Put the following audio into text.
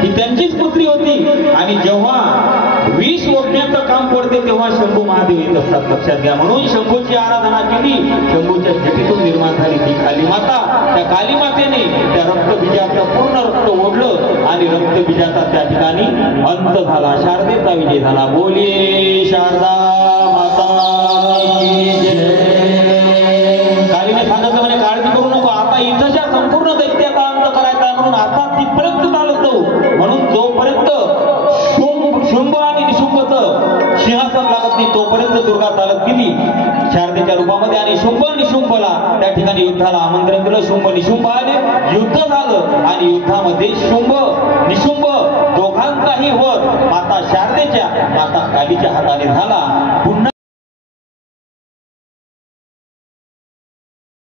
ही त्यांचीच पुत्री होती आणि जेव्हा विष ओढण्याचं काम पडते तेव्हा शंभू महादेव येत असतात, लक्षात घ्या। म्हणून शंभूची आराधना केली, शंभूच्या जटीतून निर्माण झाली ती काली माता। त्या काली मातेने त्या रक्तबीजाचं पूर्ण रक्त ओढलं आणि रक्तबीजाचा त्या ठिकाणी अंत झाला, शारदेचा विजय झाला। बोलिये शारदा माता की जय। कालीने सांगितलं म्हणे काळजी करू नको, आता इथच्या संपूर्ण दैत्याचा अंत करायचा म्हणून आता तिथपर्यंत चालत जाऊ। म्हणून जोपर्यंत शुंभ आणि निशुंभचं सिंहासन लागत नाही तोपर्यंत दुर्गा चालत गेली शारदेच्या रूपामध्ये आणि शुंभ निशुंभला त्या ठिकाणी युद्धाला आमंत्रण दिलं। शुंभ निशुंभ आले, युद्ध झालं आणि युद्धामध्ये शुंभ निशुंभ दोघांचाही वध माता शारदेच्या माता कालीच्या हाताने झाला। पुन्हा